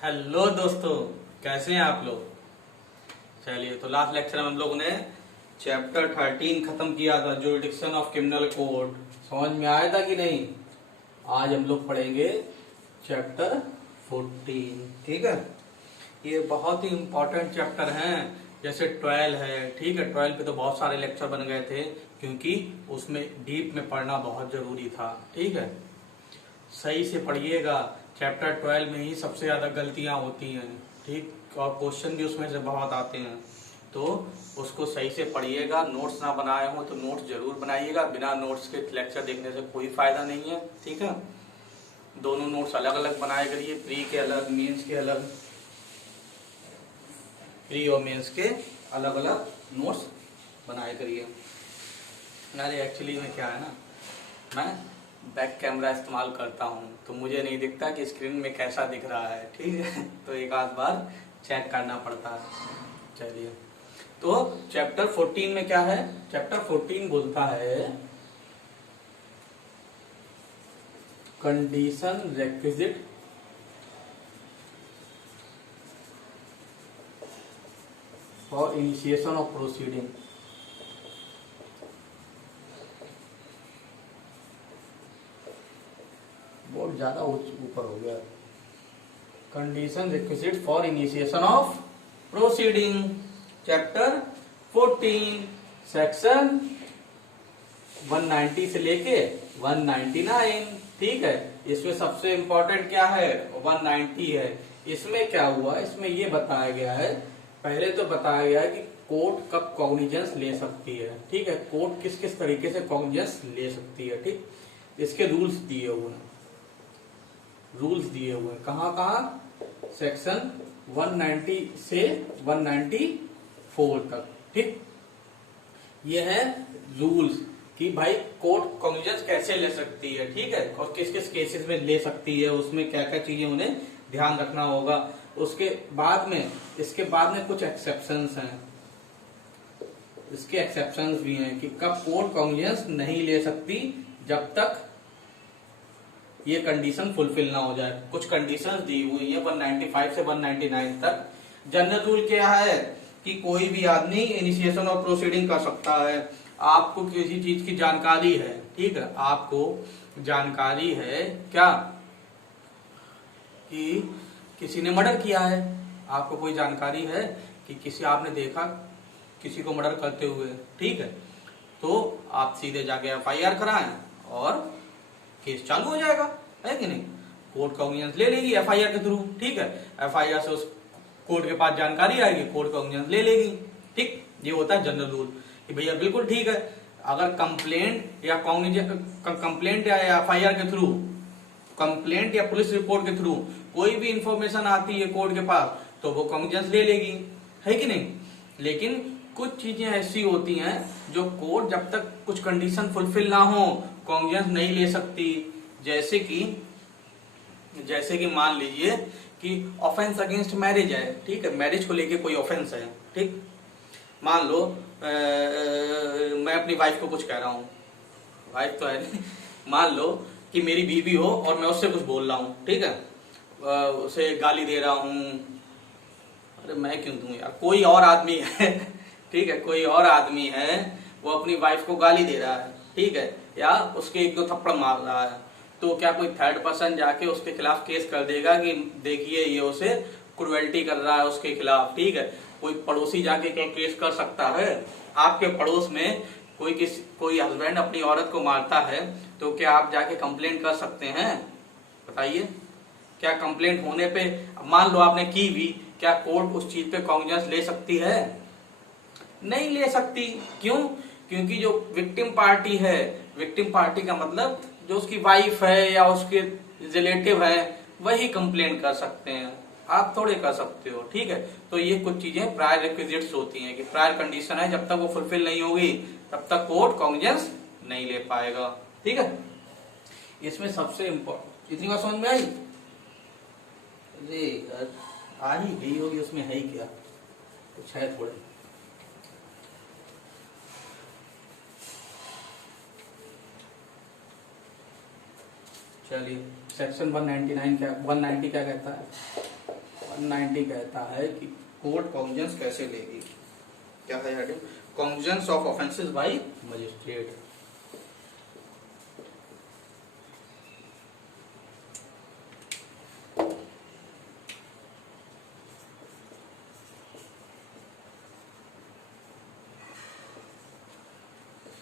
Hello दोस्तों, कैसे हैं आप लोग। चलिए, तो लास्ट लेक्चर में हम लोगों ने चैप्टर 13 खत्म किया था, जुरिडिक्शन ऑफ क्रिमिनल कोर्ट। समझ में आया था कि नहीं। आज हम लोग पढ़ेंगे चैप्टर 14। ठीक है, ये बहुत ही इम्पोर्टेंट चैप्टर हैं। जैसे 12 है, ठीक है, 12 पे तो बहुत सारे लेक्चर बन गए थे क्योंकि उसमें डीप में पढ़ना बहुत जरूरी था। ठीक है, सही से पढ़िएगा। चैप्टर 12 में ही सबसे ज्यादा गलतियां होती हैं, ठीक, और क्वेश्चन भी उसमें से बहुत आते हैं। तो उसको सही से पढ़िएगा। नोट्स ना बनाए हो तो नोट्स जरूर बनाइएगा। बिना नोट्स के लेक्चर देखने से कोई फायदा नहीं है। ठीक है, दोनों नोट्स अलग अलग बनाए करिए, प्री के अलग, मेंस के अलग, प्री और मेंस के अलग अलग नोट्स बनाए करिए। अरे एक्चुअली में क्या है ना, मैं बैक कैमरा इस्तेमाल करता हूँ तो मुझे नहीं दिखता कि स्क्रीन में कैसा दिख रहा है। ठीक है, तो एक आध बार चेक करना पड़ता है। चलिए, तो चैप्टर 14 में क्या है। चैप्टर 14 बोलता है condition requisite for initiation of proceeding. बहुत ज्यादा ऊपर हो गया। Condition requisite for initiation of proceeding, chapter 14, section 190 से लेके 199। ठीक है, इसमें सबसे इंपॉर्टेंट क्या है, 190 है। इसमें क्या हुआ, इसमें ये बताया गया है, पहले तो बताया गया है कि कोर्ट कब कॉग्निजेंस ले सकती है। ठीक है, कोर्ट किस किस तरीके से कॉग्निजेंस ले सकती है। ठीक, इसके रूल्स दिए हुए हैं, रूल्स दिए हुए हैं कहाँ कहाँ, सेक्शन 190 से 194 तक। ठीक, ये है रूल्स कि भाई कोर्ट कॉग्निजेंस कैसे ले सकती है। ठीक है, और किस किस केसेस में ले सकती है, उसमें क्या क्या चीजें उन्हें ध्यान रखना होगा। उसके बाद में, इसके बाद में कुछ एक्सेप्शंस हैं, इसके एक्सेप्शंस भी हैं कि कब कोर्ट कॉग्निजेंस नहीं ले सकती, जब तक ये कंडीशन फुलफिल ना हो जाए। कुछ कंडीशंस दी हुई है 195 से 199 तक। जनरल रूल क्या है कि कोई भी आदमी इनिशिएशन ऑफ प्रोसीडिंग कर सकता है। आपको किसी चीज की जानकारी है, ठीक है, आपको जानकारी है क्या कि किसी ने मर्डर किया है, आपको कोई जानकारी है कि किसी, आपने देखा किसी को मर्डर करते हुए, ठीक है, तो आप सीधे जाके एफआईआर कराएं और केस चालू हो जाएगा, है कि नहीं। कोर्ट कॉग्निजेंस ले लेगी एफआईआर के थ्रू। ठीक है, एफआईआर से उस कोर्ट के पास जानकारी आएगी, कोर्ट कॉग्निजेंस ले लेगी। ठीक, ये होता है जनरल रूल कि भैया बिल्कुल ठीक है, अगर कंप्लेंट या कंप्लेंट या एफआईआर के थ्रू, कंप्लेंट या पुलिस रिपोर्ट के थ्रू कोई भी इंफॉर्मेशन आती है कोर्ट के पास तो वो कॉग्निजेंस ले लेगी, है कि नहीं। लेकिन कुछ चीजें ऐसी होती हैं जो कोर्ट जब तक कुछ कंडीशन फुलफिल ना हो कॉग्निजेंस नहीं ले सकती। जैसे कि मान लीजिए कि ऑफेंस अगेंस्ट मैरिज है। ठीक है, मैरिज को लेके कोई ऑफेंस है। ठीक, मान लो मैं अपनी वाइफ को कुछ कह रहा हूँ, वाइफ तो है नहीं, मान लो कि मेरी बीवी हो और मैं उससे कुछ बोल रहा हूँ। ठीक है, उसे गाली दे रहा हूँ, अरे मैं क्यों दूं यार, कोई और आदमी है ठीक है, कोई और आदमी है, वो अपनी वाइफ को गाली दे रहा है, ठीक है, या उसके एक दो थप्पड़ मार रहा है, तो क्या कोई थर्ड पर्सन जाके उसके खिलाफ केस कर देगा कि देखिए ये उसे क्रुएल्टी कर रहा है उसके खिलाफ। ठीक है, कोई पड़ोसी जाके क्या केस कर सकता है। आपके पड़ोस में कोई हस्बैंड अपनी औरत को मारता है तो क्या आप जाके कंप्लेंट कर सकते हैं, बताइए। क्या कंप्लेंट होने पे, मान लो आपने की भी, क्या कोर्ट उस चीज पे कॉग्निजेंस ले सकती है, नहीं ले सकती। क्यों, क्योंकि जो विक्टिम पार्टी है, विक्टिम पार्टी का मतलब जो उसकी वाइफ है या उसके रिलेटिव है, वही कंप्लेंट कर सकते हैं, आप थोड़े कर सकते हो। ठीक है, तो ये कुछ चीजें प्रायर रिक्विजिट्स होती हैं कि प्रायर कंडीशन है, जब तक वो फुलफिल नहीं होगी तब तक कोर्ट कॉग्निजेंस नहीं ले पाएगा। ठीक है, इसमें सबसे इम्पोर्टेंट, इतनी बात समझ में आई। अरे आ ही गई होगी, उसमें है ही क्या, कुछ है थोड़े। चलिए, सेक्शन 199 क्या, 190 क्या कहता है। 190 कहता है कि कोर्ट कॉग्निजेंस कैसे लेगी। क्या है heading? Cognizance of offences by magistrate.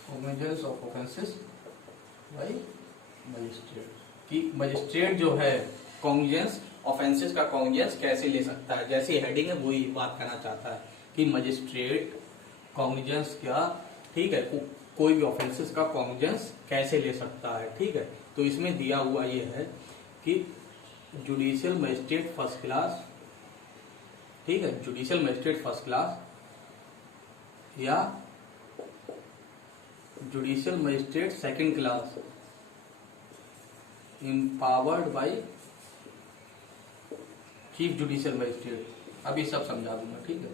Cognizance of offences by magistrate, कि मजिस्ट्रेट जो है कॉग्निजेंस ऑफेंसेस का कॉग्निजेंस कैसे ले सकता है। जैसी हेडिंग है वही बात करना चाहता है कि मजिस्ट्रेट कॉग्निजेंस क्या, ठीक है, कोई भी ऑफेंसेस का कॉग्निजेंस कैसे ले सकता है। ठीक है, तो इसमें दिया हुआ ये है कि जुडिशियल मजिस्ट्रेट फर्स्ट क्लास, ठीक है, जुडिशियल मजिस्ट्रेट फर्स्ट क्लास या judicial magistrate second class empowered bye chief judicial magistrate, अभी सब समझा दूंगा। ठीक है,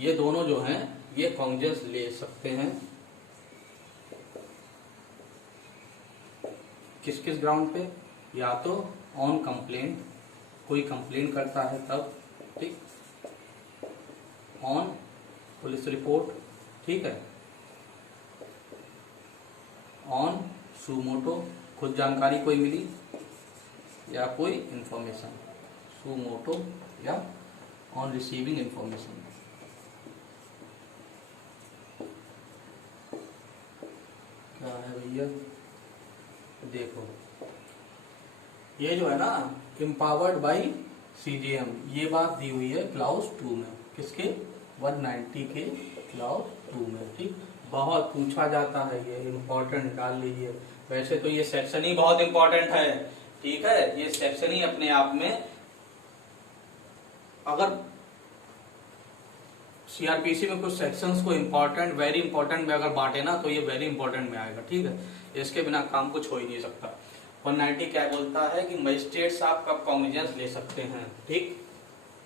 ये दोनों जो हैं ये कॉग्निजेंस ले सकते हैं किस किस ग्राउंड पे, या तो ऑन कंप्लेंट, कोई कंप्लेंट करता है तब, ठीक, ऑन पुलिस रिपोर्ट, ठीक है, ऑन सुमोटो, खुद जानकारी कोई मिली या कोई इंफॉर्मेशन, सुमोटो, या ऑन रिसीविंग इंफॉर्मेशन। क्या है भैया, देखो ये जो है ना एम्पावर्ड बाय सीजीएम, ये बात दी हुई है क्लाउज 2 में, किसके 190 के क्लाउज 2 में। ठीक, बहुत पूछा जाता है, ये इम्पोर्टेंट डाल लीजिए। वैसे तो ये सेक्शन ही बहुत इम्पोर्टेंट है, ठीक है, ये सेक्शन ही अपने आप में, अगर सीआरपीसी में कुछ सेक्शंस को इम्पोर्टेंट, वेरी इंपॉर्टेंट में अगर बांटे ना तो ये वेरी इंपॉर्टेंट में आएगा। ठीक है, इसके बिना काम कुछ हो ही नहीं सकता। 190 क्या बोलता है कि मजिस्ट्रेट साहब कब कॉग्निजेंस ले सकते हैं। ठीक,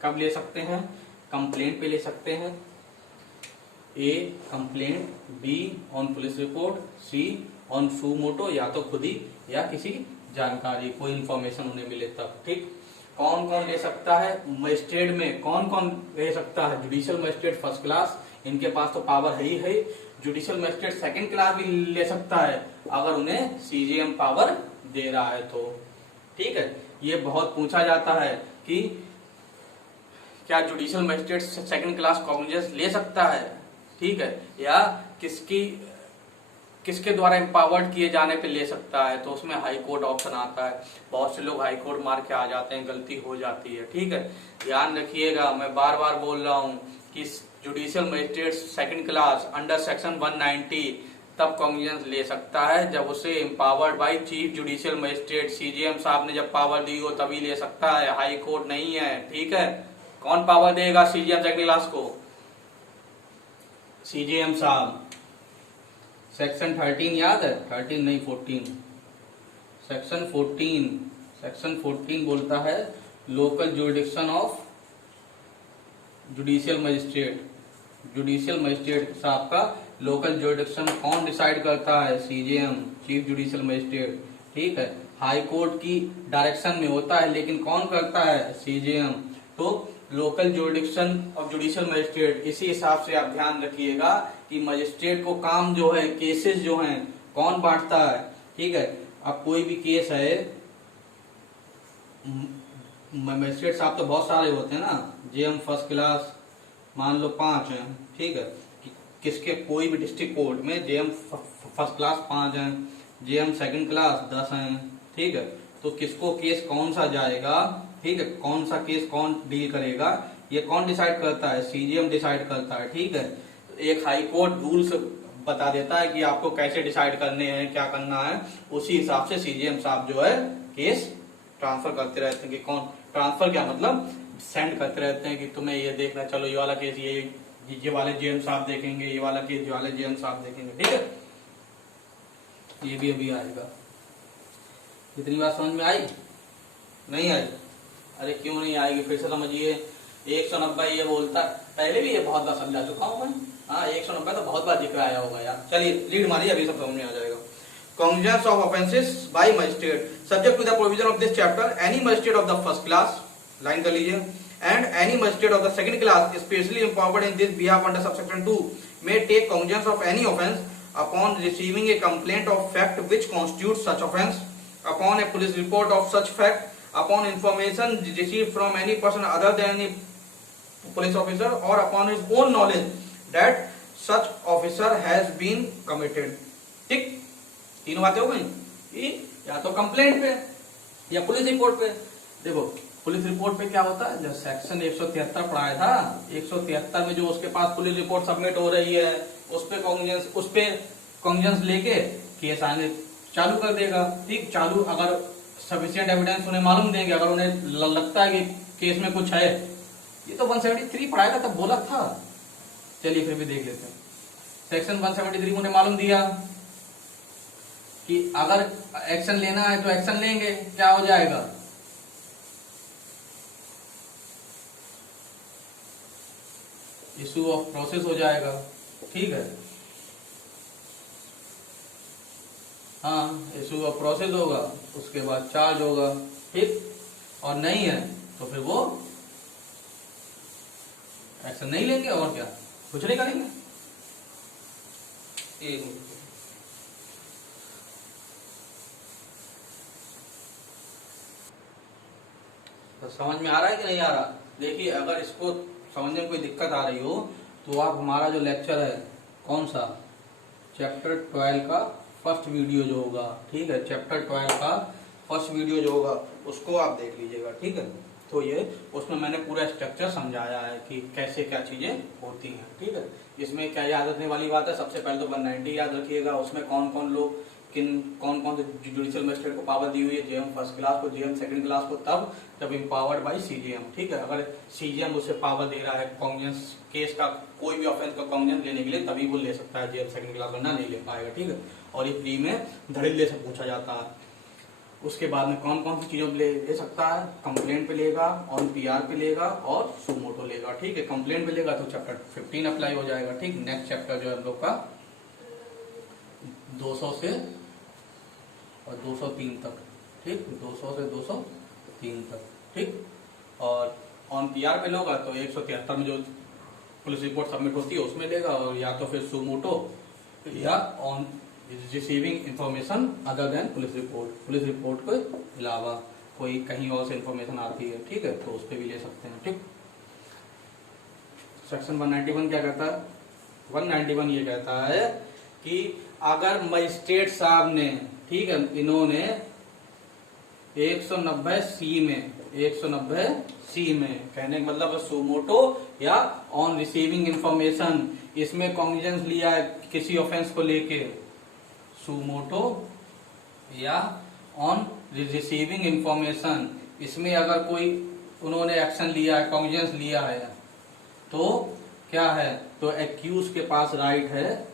कब ले सकते हैं? कंप्लेंट पे ले सकते हैं, A complaint, B on police report, C on suo motu, या तो खुद ही या किसी जानकारी, कोई इंफॉर्मेशन उन्हें मिले तब। ठीक, कौन कौन ले सकता है मजिस्ट्रेट में, कौन कौन ले सकता है? जुडिशियल मजिस्ट्रेट फर्स्ट क्लास, इनके पास तो पावर है ही है। जुडिशियल मजिस्ट्रेट सेकंड क्लास भी ले सकता है अगर उन्हें सीजीएम पावर दे रहा है तो। ठीक है, ये बहुत पूछा जाता है कि क्या judicial magistrate second class cognizance ले सकता है, ठीक है, या किसके द्वारा एम्पावर्ड किए जाने पे ले सकता है, तो उसमें हाई कोर्ट ऑप्शन आता है। बहुत से लोग हाई कोर्ट मार के आ जाते हैं, गलती हो जाती है। ठीक है, ध्यान रखिएगा, मैं बार बार बोल रहा हूं कि judicial magistrate second class under section 190 तब कॉग्निजेंस ले सकता है जब उसे empowered by chief judicial magistrate, CGM साहब ने जब पावर दी हो तभी ले सकता है, हाई कोर्ट नहीं है। ठीक है, कौन पावर देगा सीजीएम सेकंड क्लास को? सीजीएम साहब। सेक्शन 13 याद है? 13 नहीं 14, सेक्शन 14 बोलता है local jurisdiction of judicial magistrate. Judicial magistrate साहब का लोकल जुरिडिक्शन कौन डिसाइड करता है? CGM, chief judicial magistrate. ठीक है, हाई कोर्ट की डायरेक्शन में होता है लेकिन कौन करता है? सीजीएम। तो local jurisdiction of judicial magistrate, इसी हिसाब से आप ध्यान रखिएगा कि मजिस्ट्रेट को काम जो है, केसेस जो हैं, कौन बांटता है। ठीक है, अब कोई भी केस है, मजिस्ट्रेट साहब तो बहुत सारे होते हैं ना, जेएम फर्स्ट क्लास मान लो 5 हैं। ठीक है, किसके कोई भी डिस्ट्रिक्ट कोर्ट में जेएम फर्स्ट क्लास 5 हैं, जेएम सेकंड क्लास 10 हैं। ठीक है, तो किसको केस कौन सा जाएगा, ठीक है, कौन सा केस कौन डील करेगा, ये कौन डिसाइड करता है? सीजीएम डिसाइड करता है। ठीक है, एक हाई कोर्ट रूल्स बता देता है कि आपको कैसे डिसाइड करने हैं, क्या करना है, उसी हिसाब से सीजीएम साहब जो है केस ट्रांसफर करते रहते हैं। कि कौन ट्रांसफर, क्या मतलब सेंड करते रहते हैं कि तुम्हें ये देखना, चलो ये वाला केस ये वाले जेएम साहब देखेंगे, ये वाला केस ये वाले जेएम साहब देखेंगे। ठीक है, ये भी अभी आएगा। इतनी बात समझ में आई? नहीं आई? अरे क्यों नहीं आएगी, फिर से समझिए। 190 ये बोलता है, पहले भी ये बहुत बार समझा चुका हूं मैं। हाँ, 190 तो बहुत बार जिक्र आया होगा यार। चलिए लीड मारिए, अभी सब समझ में आ जाएगा। Cognizance of offences by magistrate subject to the provision of this chapter, any magistrate of the first class line कर लीजिए। And any magistrate of the second class specially empowered in this behalf under subsection 2 may take cognizance of any offence upon receiving a complaint of fact which constitutes such offence, upon a police report of such fact, upon information received from any person other than a police officer, or upon his own knowledge that such officer has been committed। ठीक, तीनों बातें हो गई कि या तो complaint पे या पुलिस रिपोर्ट पे। देखो पुलिस रिपोर्ट पे क्या होता है, जब सेक्शन 173 पढ़ाया था, 173 में जो उसके पास पुलिस रिपोर्ट सबमिट हो रही है उस पे कॉन्ग्निजेंस लेके केस आने चालू कर देगा। ठीक, चालू अगर सफिशिएंट एविडेंस उन्हें मालूम देंगे, अगर उन्हें लगता है कि केस में कुछ है, ये तो 173 पढ़ाया था तब बोला था। चलिए फिर भी देख लेते हैं। सेक्शन 173 उन्हें मालूम दिया कि अगर एक्शन लेना है तो एक्शन लेंगे, क्या हो जाएगा, इशू ऑफ प्रोसेस हो जाएगा। ठीक है, हाँ इशू ऑफ प्रोसेस होगा, उसके बाद चार्ज होगा। ठीक, और नहीं है तो फिर वो एक्शन नहीं लेंगे और क्या, कुछ नहीं करेंगे। तो समझ में आ रहा है कि नहीं आ रहा? देखिए अगर इसको समझने में कोई दिक्कत आ रही हो तो आप हमारा जो लेक्चर है, कौन सा, चैप्टर 12 का फर्स्ट वीडियो जो होगा, ठीक है, चैप्टर 12 का फर्स्ट वीडियो जो होगा उसको आप देख लीजिएगा। ठीक है, तो ये उसमें मैंने पूरा स्ट्रक्चर समझाया है कि कैसे क्या चीजें होती हैं। ठीक है, इसमें क्या याद रखने वाली बात है, सबसे पहले तो 190 याद रखिएगा। उसमें कौन कौन लोग कौन कौन से जुडिशियल मजिस्ट्रेट को पावर दी हुई है, जेएम फर्स्ट क्लास को, जेएम सेकंड क्लास को, तब जब इम्पावर्ड बाय सीजीएम। ठीक है, अगर सीजीएम उसे पावर दे रहा है कॉन्ग्निजेंस केस का, कोई भी ऑफेंस का कॉन्ग्निजेंस लेने के लिए, तभी वो ले सकता है, जेएम सेकंड क्लास वरना नहीं ले पाएगा। ठीक है, और ये प्री में धड़ल्ले से पूछा जाता है। उसके बाद में कौन कौन सी चीजों पे ले सकता है, कंप्लेंट पे लेगा, ऑन पीआर पे लेगा और सुमोटो लेगा। ठीक है, कंप्लेंट पे लेगा तो चैप्टर 15 अप्लाई हो जाएगा। ठीक, नेक्स्ट चैप्टर जो है हम लोग का 200 से और 203 तक। ठीक, 200 से 203 तक। ठीक, और ऑन पीआर पे लोगा तो 173 में जो पुलिस रिपोर्ट सबमिट होती है उसमें लेगा, और या तो फिर सुमोटो या on receiving information other than police report के अलावा कोई कहीं और से इंफॉर्मेशन आती है। ठीक है, तो उस पर भी ले सकते हैं। ठीक, सेक्शन 191 क्या कहता है, 191 ये कहता है कि अगर मजिस्ट्रेट साहब ने, ठीक है, इन्होंने 190 सी में कहने का मतलब सुमोटो या ऑन रिसीविंग इंफॉर्मेशन, इसमें कॉन्ग्निजेंस लिया है किसी ऑफेंस को लेके, सुमोटो या ऑन रिसीविंग इंफॉर्मेशन, इसमें अगर कोई उन्होंने एक्शन लिया है, कॉन्ग्निजेंस लिया है, तो क्या है, तो एक्यूज के पास राइट है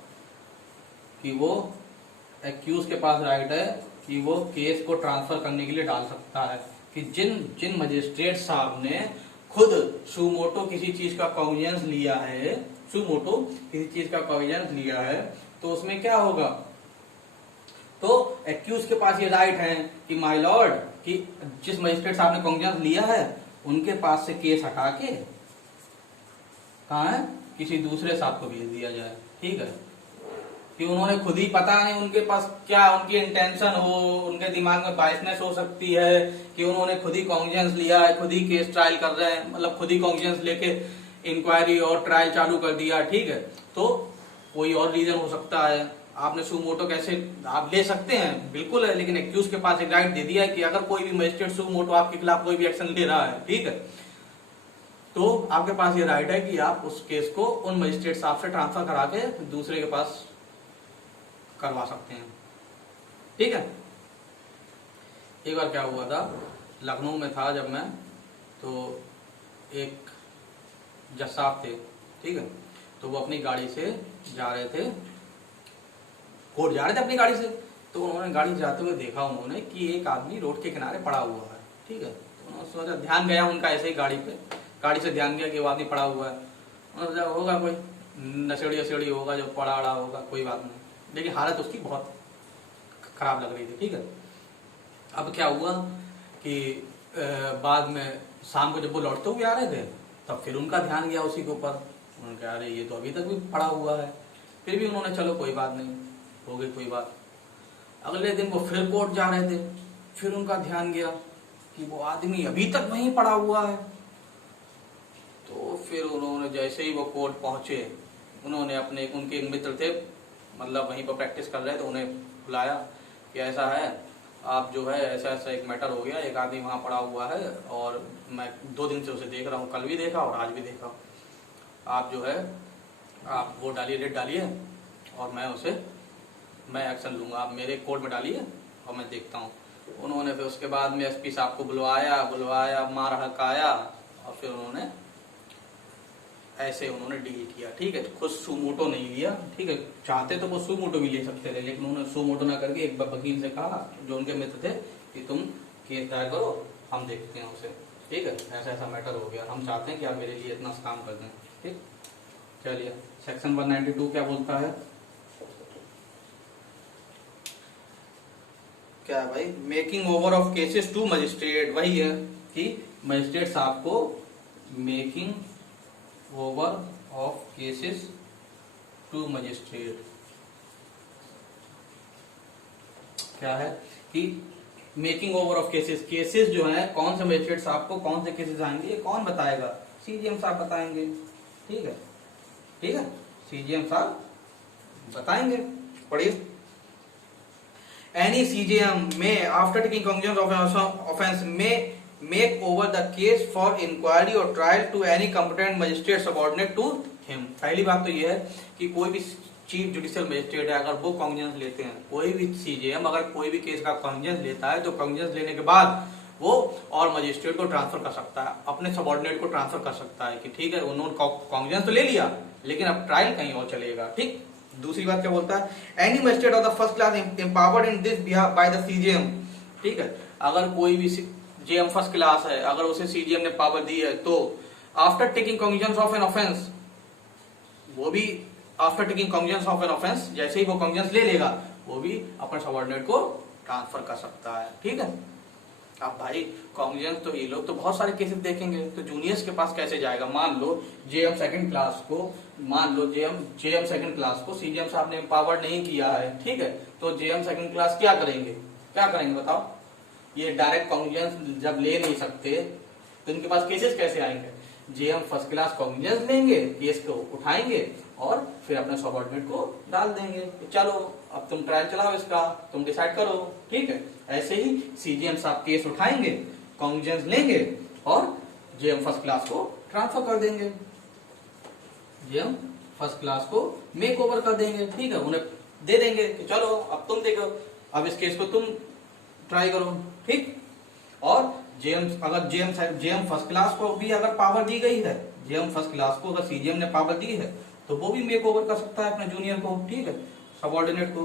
कि वो केस को ट्रांसफर करने के लिए डाल सकता है कि जिन मजिस्ट्रेट साहब ने खुद सुमोटो किसी चीज का कॉन्ग्निजेंस लिया है, तो उसमें क्या होगा, तो एक्यूज के पास ये राइट है कि माय लॉर्ड, कि जिस मजिस्ट्रेट साहब ने कॉन्ग्निजेंस लिया है उनके पास से केस हटा के कहाँ है, किसी दूसरे साहब को भेज दिया जाए। ठीक है, कि उन्होंने खुद ही, पता नहीं उनके पास क्या उनकी इंटेंशन हो, उनके दिमाग में बायसनेस हो सकती है कि उन्होंने खुद ही कॉन्ग्निजेंस लिया है, खुद ही केस ट्रायल कर रहे हैं, मतलब खुद ही कॉन्ग्निजेंस लेके इंक्वायरी और ट्रायल चालू कर दिया। ठीक है, तो कोई और रीजन हो सकता है। आपने सुमोटो कैसे आप ले सकते हैं, बिल्कुल है, लेकिन एक्यूज के पास एक राइट दे दिया है कि अगर कोई भी मजिस्ट्रेट सुमोटो आपके खिलाफ कोई भी एक्शन ले रहा है, ठीक है, तो आपके पास ये राइट है कि आप उस केस को उन मजिस्ट्रेट साहब से ट्रांसफर करा के दूसरे के पास करवा सकते हैं। ठीक है, एक बार क्या हुआ था, लखनऊ में था जब मैं, तो एक जज साहब थे, ठीक है, तो वो अपनी गाड़ी से जा रहे थे, कोर्ट जा रहे थे अपनी गाड़ी से, तो उन्होंने गाड़ी जाते हुए देखा उन्होंने कि एक आदमी रोड के किनारे पड़ा हुआ है। ठीक है, तो उन्होंने सोचा, ध्यान गया उनका ऐसे ही गाड़ी से ध्यान गया कि वो आदमी पड़ा हुआ है। उन्होंने सोचा होगा कोई नशेड़ी होगा जो पड़ा होगा, कोई बात नहीं, लेकिन हालत उसकी बहुत खराब लग रही थी। ठीक है, अब क्या हुआ कि बाद में शाम को जब वो लौटते हुए आ रहे थे तब फिर उनका ध्यान गया उसी के ऊपर। उन्होंने कहा अरे ये तो अभी तक भी पड़ा हुआ है। फिर भी उन्होंने चलो कोई बात नहीं, हो गई कोई बात। अगले दिन वो फिर कोर्ट जा रहे थे, फिर उनका ध्यान गया कि वो आदमी अभी तक वहीं पड़ा हुआ है। तो फिर उन्होंने जैसे ही वो कोर्ट पहुंचे, उन्होंने अपने उनके एक मित्र थे, मतलब वहीं पर प्रैक्टिस कर रहे थे, उन्हें बुलाया कि ऐसा है, आप जो है ऐसा ऐसा एक मैटर हो गया, एक आदमी वहाँ पड़ा हुआ है और मैं 2 दिन से उसे देख रहा हूँ, कल भी देखा और आज भी देखा। आप जो है आप वो डालिए, डेट डालिए और मैं एक्शन लूँगा, आप मेरे कोर्ट में डालिए और मैं देखता हूँ। उन्होंने फिर उसके बाद में एसपी साहब को बुलवाया, मार हकाया और फिर उन्होंने ऐसे डील किया। ठीक है, खुद सुमोटो नहीं लिया। ठीक है, चाहते तो वो सुमोटो भी ले सकते थे, लेकिन उन्होंने सुमोटो ना करके एक वकील से कहा जो उनके मित्र थे कि तुम केस दायर करो, हम देखते हैं उसे। ठीक है, ऐसा ऐसा मैटर हो गया, हम चाहते हैं कि आप मेरे लिए इतना काम कर दें। ठीक, चलिए सेक्शन 192 क्या बोलता है? क्या है भाई? Making over of cases to magistrate. वही है कि मजिस्ट्रेट साहब को making over of cases to magistrate क्या है कि मेकिंग ओवर ऑफ केसेस जो है कौन से मजिस्ट्रेट साहब को कौन से केसेस आएंगे ये कौन बताएगा? सीजीएम साहब बताएंगे। ठीक है, ठीक है, सीजीएम साहब बताएंगे। पढ़िए, एनी सीजीएम में after taking cognizance of offence में make over the case for inquiry or trial to any competent magistrate subordinate to him। पहली बात तो ये है कि कोई भी चीफ जुडिशियल मजिस्ट्रेट है, अगर वो कॉग्निजेंस लेते हैं, कोई भी सीजीएम अगर कोई भी केस का कॉग्निजेंस लेता है तो कॉग्निजेंस लेने के बाद वो और मजिस्ट्रेट को ट्रांसफर कर सकता है, अपने सबऑर्डिनेट को ट्रांसफर कर सकता है कि ठीक है उन्होंने कॉग्निजेंस तो ले लिया लेकिन अब ट्रायल कहीं और चलेगा। ठीक, दूसरी बात क्या बोलता है? Any magistrate of the first class empowered in this behalf by the CGM. ठीक है, अगर कोई भी जेएम फर्स्ट क्लास है, अगर उसे सीजीएम ने पावर दी है तो after taking cognizance of an offence, वो भी after taking cognizance of an offence, जैसे ही वो कॉग्निजेंस ले लेगा वो भी अपने सबऑर्डिनेट को ट्रांसफर कर सकता है। ठीक है, अब भाई कॉग्निजेंस तो ये लोग तो बहुत सारे केसेस देखेंगे, तो जूनियर्स के पास कैसे जाएगा? मान लो जेएम सेकंड क्लास को, मान लो जेएम सेकंड क्लास को सीजीएम साहब ने पावर नहीं किया है। ठीक है, तो जेएम सेकंड क्लास क्या करेंगे बताओ? ये डायरेक्ट कॉग्निजेंस जब ले नहीं सकते तो इनके पास केसेस कैसे आएंगे? जेएम फर्स्ट क्लास कॉग्निजेंस लेंगे, केस को उठाएंगे और फिर अपने सबऑर्डिनेट को डाल देंगे, चलो अब तुम ट्रायल चलाओ, इसका तुम डिसाइड करो। ठीक है, ऐसे ही सीजीएम साहब केस उठाएंगे, कॉग्निजेंस लेंगे और जेएम फर्स्ट क्लास को ट्रांसफर कर देंगे, जेएम फर्स्ट क्लास को मेक ओवर कर देंगे। ठीक है, उन्हें दे देंगे कि चलो अब तुम देखो, अब इस केस को तुम ट्राई करो। ठीक, और अगर जेएम फर्स्ट क्लास को भी अगर पावर दी गई है, जेएम फर्स्ट क्लास को अगर सीजीएम ने पावर दी है तो वो भी मेक ओवर कर सकता है अपने जूनियर को। ठीक है, सबऑर्डिनेट को।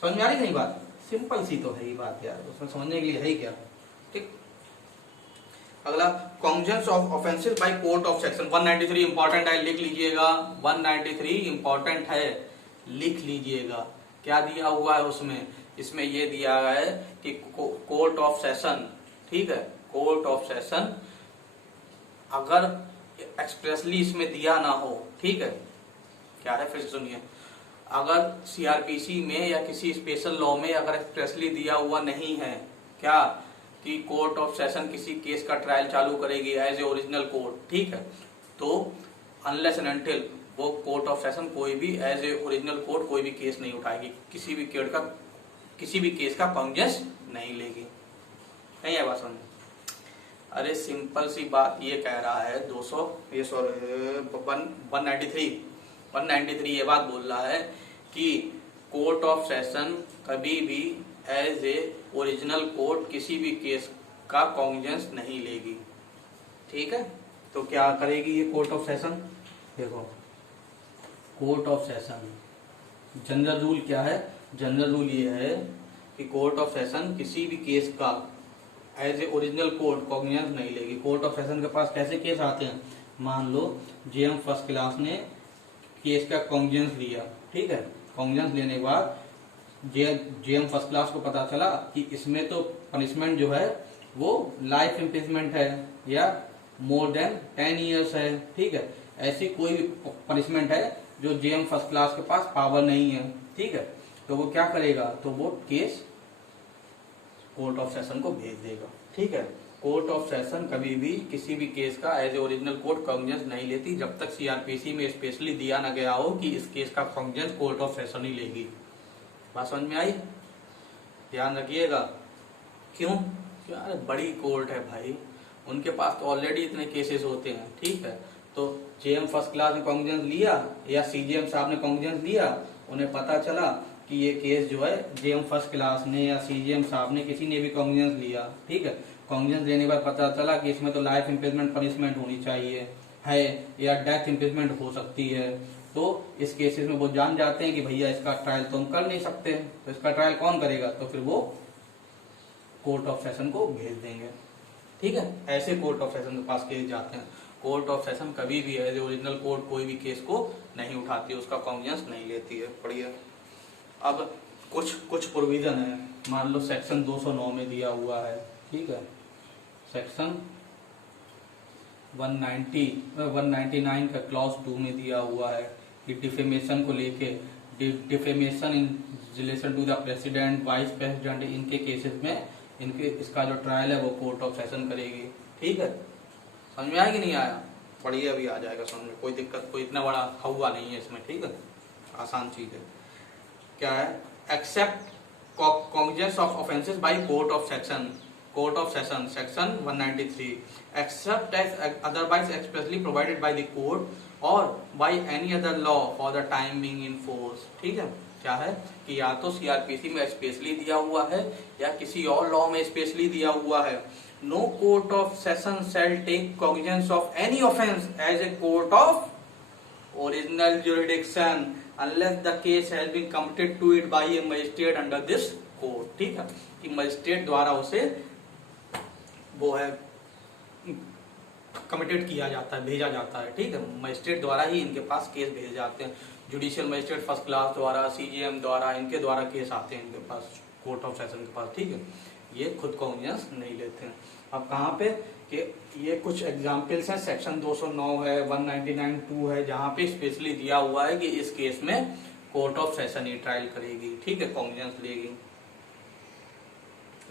समझ में आ रही नहीं बात? सिंपल सी तो है ही बात यार, उसमें समझने के लिए है ही क्या। ठीक, अगला cognizance of offences by court of section 193 important है, लिख लीजिएगा। 193 इंपॉर्टेंट है, लिख लीजिएगा। क्या दिया हुआ है उसमें? इसमें ये दिया है कि कोर्ट ऑफ सेशन, ठीक है, कोर्ट ऑफ सेशन अगर एक्सप्रेसली इसमें दिया ना हो, ठीक है, क्या है फिर से सुनिए, अगर सीआरपीसी में या किसी स्पेशल लॉ में अगर एक्सप्रेसली दिया हुआ नहीं है क्या कि कोर्ट ऑफ सेशन किसी केस का ट्रायल चालू करेगी एज ए ओरिजिनल कोर्ट, ठीक है, तो अनलेस एंड अनटिल वो कोर्ट ऑफ सेशन कोई भी एज ए ओरिजिनल कोर्ट कोई भी केस नहीं उठाएगी, किसी भी केस का कॉग्निजेंस नहीं लेगी। नहीं है बात समझ? अरे सिंपल सी बात ये कह रहा है 193 ये बात बोल रहा है कि कोर्ट ऑफ सेशन कभी भी एज ए ओरिजिनल कोर्ट किसी भी केस का कॉग्निजेंस नहीं लेगी। ठीक है, तो क्या करेगी ये कोर्ट ऑफ सेशन? देखो, court of session general rule क्या है? जनरल रूल ये है कि कोर्ट ऑफ सेशन किसी भी केस का as a original court cognizance नहीं लेगी। कोर्ट ऑफ सेशन के पास कैसे केस आते हैं? मान लो जेएम फर्स्ट क्लास ने केस का कॉग्निजेंस लिया, ठीक है, कॉग्निजेंस लेने के बाद जेएम फर्स्ट क्लास को पता चला कि इसमें तो पनिशमेंट जो है वो लाइफ इम्प्रिजमेंट है या मोर देन 10 ईयर्स है, ठीक है। ऐसी कोई भी पनिशमेंट है जो जेएम फर्स्ट क्लास के पास पावर नहीं है, ठीक है, तो वो क्या करेगा, तो वो केस कोर्ट ऑफ सेशन को भेज देगा, ठीक है। कोर्ट ऑफ सेशन कभी भी किसी भी केस का as a original court cognizance नहीं लेती जब तक सीआरपीसी में स्पेशली दिया न गया हो कि इस केस का कॉग्निजेंस कोर्ट ऑफ सेशन ही लेगी। बात समझ में आई? ध्यान रखिएगा। क्यों? अरे बड़ी कोर्ट है भाई, उनके पास तो ऑलरेडी इतने केसेस होते हैं, ठीक है। तो जेएम फर्स्ट क्लास ने कॉग्निजेंस लिया या सीजेएम साहब ने कॉग्निजेंस लिया, उन्हें पता चला कि ये केस जो है जेएम फर्स्ट क्लास ने या सीजेएम साहब ने किसी ने भी कॉग्निजेंस लिया, ठीक है। कॉग्निजेंस लेने के बाद पता चला कि इसमें तो लाइफ इम्प्रिजमेंट पनिशमेंट होनी चाहिए है या डेथ इम्प्रिजमेंट हो सकती है, तो इस केसेस में वो जान जाते हैं कि भैया इसका ट्रायल तो हम कर नहीं सकते, तो इसका ट्रायल कौन करेगा, तो फिर वो कोर्ट ऑफ सेशन को भेज देंगे, ठीक है। ऐसे कोर्ट ऑफ सेशन के पास केस जाते हैं। कोर्ट ऑफ सेशन कभी भी एज ओरिजिनल कोर्ट कोई भी केस को नहीं उठाती, उसका कॉग्निजेंस नहीं लेती है। पढ़िए अब कुछ प्रोविजन है, मान लो सेक्शन 209 में दिया हुआ है, ठीक है। सेक्शन 199 का क्लॉज 2 में दिया हुआ है कि डिफेमेशन को लेके, defamation in relation to the president, vice president, इनके केसेस में इसका जो ट्रायल है वो कोर्ट ऑफ सेशन करेगी, ठीक है। समझ में आया कि नहीं आया? पढ़िए अभी आ जाएगा समझ में, कोई दिक्कत, कोई इतना बड़ा हवा नहीं है इसमें, ठीक है, आसान चीज है। क्या है? Except cognizance of offences by court of session section 193 except as otherwise expressly provided by the court or by any other law for the time being in force, ठीक है। क्या है कि या तो सीआरपीसी में स्पेशली दिया हुआ है या किसी और लॉ में स्पेशली दिया हुआ है। No court of session shall take cognizance of any offence as a court of original jurisdiction unless the case has been committed to it by a magistrate under this code, ठीक है, कि magistrate द्वारा उसे वो है committed किया जाता है, भेजा जाता है, ठीक है। मजिस्ट्रेट द्वारा ही इनके पास केस भेजे जाते हैं, जुडिशियल मजिस्ट्रेट फर्स्ट क्लास द्वारा, सीजीएम द्वारा, इनके द्वारा केस आते हैं इनके पास, कोर्ट ऑफ सेशन के पास, ठीक है। ये खुद कॉग्निजेंस नहीं लेते हैं। अब कहाँ पे कि ये कुछ एग्जाम्पल्स हैं, सेक्शन 209 है, 199(2) है, जहाँ पे स्पेशली दिया हुआ है कि इस केस में court of session he trial करेगी, ठीक है, कॉग्निजेंस लेगी।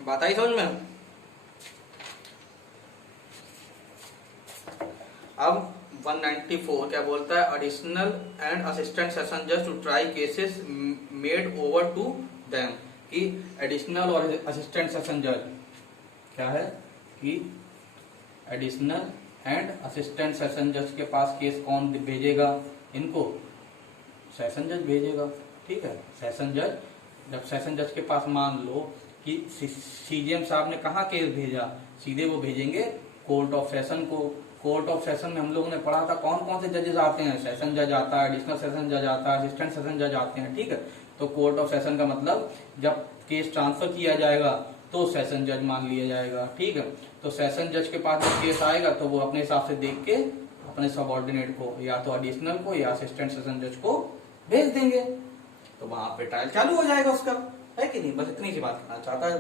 बात आई समझ में? अब 194 क्या बोलता है? एडिशनल एंड असिस्टेंट सेशन जज to try cases made over to them, कि एडिशनल और असिस्टेंट सेशन जज क्या है कि एडिशनल एंड असिस्टेंट सेशन जज के पास केस कौन भेजेगा? इनको सेशन जज भेजेगा, ठीक है। सेशन जज, जब सेशन जज के पास मान लो कि सीजीएम साहब ने कहा केस भेजा, सीधे वो भेजेंगे कोर्ट ऑफ सेशन को। कोर्ट ऑफ सेशन में हम लोगों ने पढ़ा था कौन कौन से जजेस आते हैं, सेशन जज आता है, एडिशनल सेशन जज आता है, असिस्टेंट सेशन जज आते हैं, ठीक है। तो कोर्ट ऑफ सेशन का मतलब जब केस ट्रांसफर किया जाएगा तो सेशन जज मान लिया जाएगा, ठीक है। तो सेशन जज के पास जब केस आएगा तो वो अपने हिसाब से देख के अपने सबऑर्डिनेट को या तो एडिशनल को या असिस्टेंट सेशन जज को भेज देंगे, तो वहां पे ट्रायल चालू हो जाएगा उसका, है कि नहीं? बस इतनी सी बात करना चाहता है।